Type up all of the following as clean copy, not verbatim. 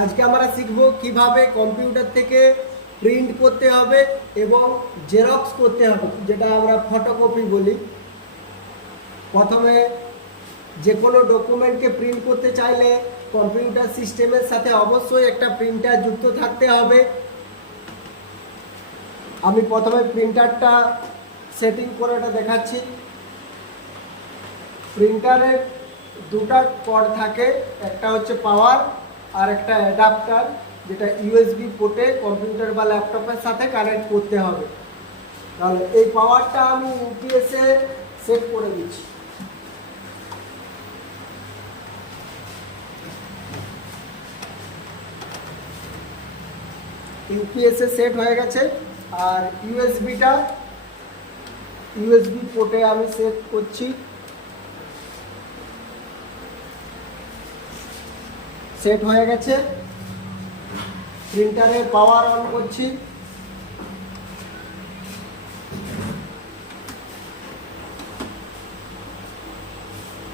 আজকে আমরা শিখব কিভাবে কম্পিউটার থেকে প্রিন্ট করতে হবে এবং জেরক্স করতে হবে, যেটা আমরা ফটোকপি বলি। প্রথমে যে কোনো ডকুমেন্টকে প্রিন্ট করতে চাইলে কম্পিউটার সিস্টেমের সাথে অবশ্যই একটা প্রিন্টার যুক্ত থাকতে হবে। আমি প্রথমে প্রিন্টারটা সেটিং করে এটা দেখাচ্ছি। প্রিন্টারের দুটো কর্ড থাকে, একটা হচ্ছে পাওয়ার আর একটা অ্যাডাপ্টার, যেটা ইউএসবি পোর্টে কম্পিউটার বা ল্যাপটপের সাথে কানেক্ট করতে হবে। তাহলে এই পাওয়ারটা আমি ইউপিএসে সেট করে দিচ্ছি। ইউপিএসে সেট হয়ে গেছে। আর ইউএসবি পোর্টে আমি সেট করছি। সেট হয়ে গেছে। প্রিন্টারে পাওয়ার অন করছি।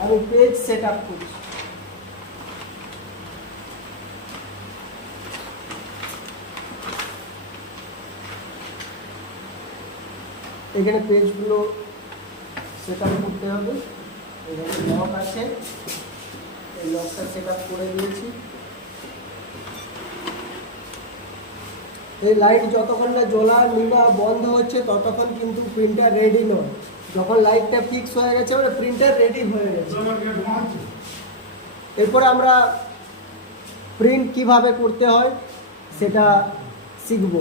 আমি পেজ সেট আপ করছি। এখানে পেজগুলো সেট আপ করতে হবে। এখানে লক আছে, এই লকটা সেট আপ করে দিয়েছি। এই লাইট যতক্ষণ না জ্বলা নিবা বন্ধ হচ্ছে ততক্ষণ কিন্তু প্রিন্টার রেডি নয়। যখন লাইটটা ফিক্স হয়ে গেছে মানে প্রিন্টার রেডি হয়ে গেছে। এরপরে আমরা প্রিন্ট কিভাবে করতে হয় সেটা শিখব।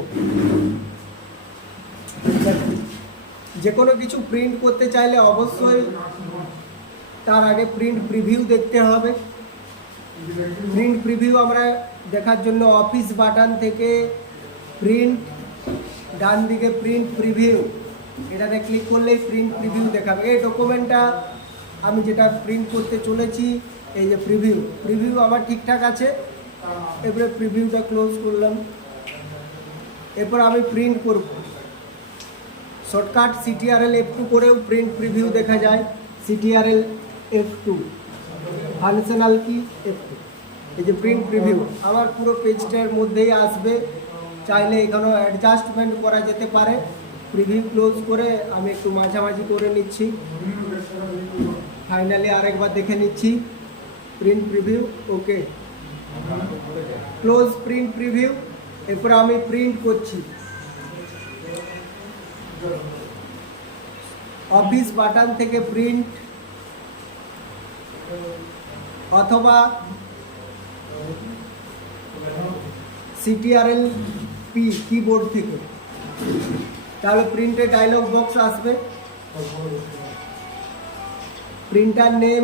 যে কোনো কিছু প্রিন্ট করতে চাইলে অবশ্যই তার আগে প্রিন্ট প্রিভিউ দেখতে হবে। প্রিন্ট প্রিভিউ আমরা দেখার জন্য অফিস বাটন থেকে প্রিন্ট, ডান দিকে প্রিন্ট প্রিভিউ, এটাতে ক্লিক করলেই প্রিন্ট প্রিভিউ দেখাবে। এই ডকুমেন্টটা আমি যেটা প্রিন্ট করতে চলেছি, এই যে প্রিভিউ আমার ঠিকঠাক আছে। এরপরে প্রিভিউটা ক্লোজ করলাম। এরপর আমি প্রিন্ট করব। শর্টকাট CTRL F2 করেও প্রিন্ট প্রিভিউ দেখা যায়। CTRL F2 ফাংশনাল কি F2। এই যে প্রিন্ট প্রিভিউ আমার পুরো পেজটার মধ্যেই আসবে। চাইলে এখানেও অ্যাডজাস্টমেন্ট করা যেতে পারে। প্রিভিউ ক্লোজ করে আমি একটু মাঝামাঝি করে নিচ্ছি। ফাইনালি আরেকবার দেখে নিচ্ছি প্রিন্ট প্রিভিউ। ওকে, ক্লোজ প্রিন্ট প্রিভিউ। এরপর আমি প্রিন্ট করছি। অফিস বাটন থেকে প্রিন্ট অথবা CTRL P কিবোর্ড থেকে, তাহলে প্রিন্টের ডায়লগ বক্স আসবে। প্রিন্টার নেম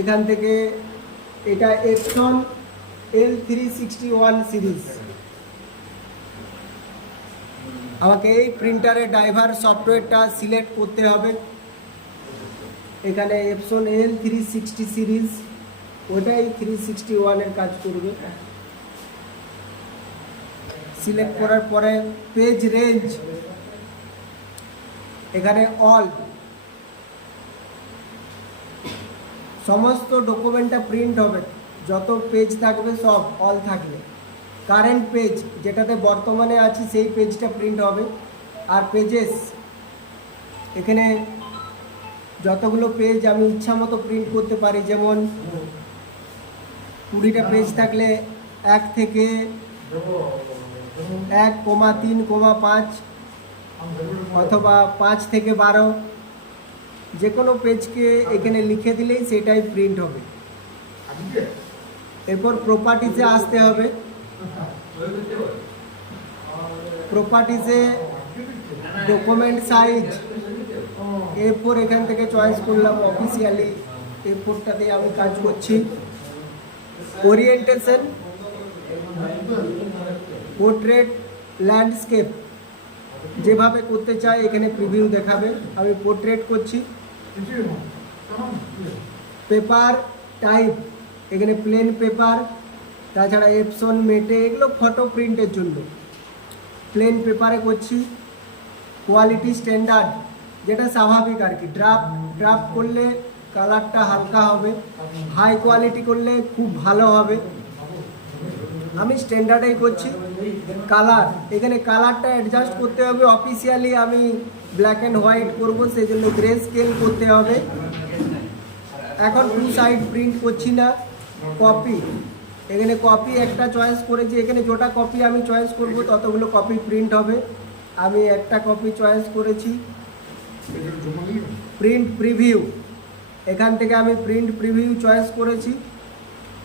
এখান থেকে, এটা Epson L361 সিরিজ। আমাকে এই প্রিন্টারের ড্রাইভার সফটওয়্যারটা সিলেক্ট করতে হবে। এখানে Epson L360 সিরিজ, ওটাই 361-এর কাজ করবে। সিলেক্ট করার পরে পেজ রেঞ্জ, এখানে অল, সমস্ত ডকুমেন্টটা প্রিন্ট হবে, যত পেজ থাকবে সব অল থাকবে। কারেন্ট পেজ, যেটাতে বর্তমানে আছি সেই পেজটা প্রিন্ট হবে। আর পেজেস, এখানে যতগুলো পেজ আমি ইচ্ছা মতো প্রিন্ট করতে পারি। যেমন 20টা পেজ থাকলে 1 থেকে 1,3,5 অথবা 5 থেকে 12, যে কোনো পেজকে এখানে লিখে দিলেই সেটাই প্রিন্ট হবে। এরপর প্রপার্টিসে আসতে হবে। প্রপার্টিসে ডকুমেন্ট সাইজ A4 এখান থেকে চয়েস করলাম। অফিসিয়ালি A4টাতে আমি কাজ করছি। ওরিয়েন্টেশন, পোর্ট্রেট, ল্যান্ডস্কেপ, যেভাবে করতে চাই এখানে প্রিভিউ দেখাবে। আমি পোর্ট্রেট করছি। পেপার টাইপ, এখানে প্লেন পেপার, তাছাড়া এপসন, মেটে, এগুলো ফটো প্রিন্টের জন্য। প্লেন পেপারে করছি। কোয়ালিটি স্ট্যান্ডার্ড, যেটা স্বাভাবিক আর কি। ড্রাফট করলে কালারটা হালকা হবে, হাই কোয়ালিটি করলে খুব ভালো হবে। আমি স্ট্যান্ডার্ডেই করছি। কালার, এখানে কালারটা অ্যাডজাস্ট করতে হবে। অফিসিয়ালি আমি ব্ল্যাক অ্যান্ড হোয়াইট করবো, সেই জন্য গ্রে স্কেল করতে হবে। এখন 2 সাইড প্রিন্ট করছি না, কপি। এখানে কপি একটা চয়েস করেছি, এখানে যটা কপি আমি চয়েস করব ততগুলো কপি প্রিন্ট হবে। আমি একটা কপি চয়েস করেছি। প্রিন্ট প্রিভিউ, এখান থেকে আমি প্রিন্ট প্রিভিউ চয়েস করেছি।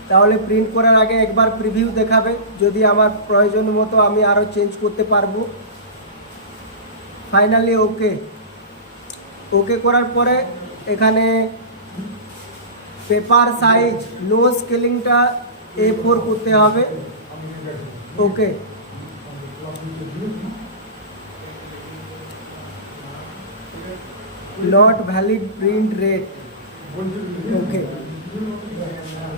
তাহলে প্রিন্ট করার আগে একবার প্রিভিউ দেখাবে, যদি আমার প্রয়োজন মতো আমি আরও চেঞ্জ করতে পারবো। ফাইনালি ওকে। ওকে করার পরে এখানে পেপার সাইজ নো স্কেলিংটা A4 করতে হবে। Okay, not valid print rate. Okay.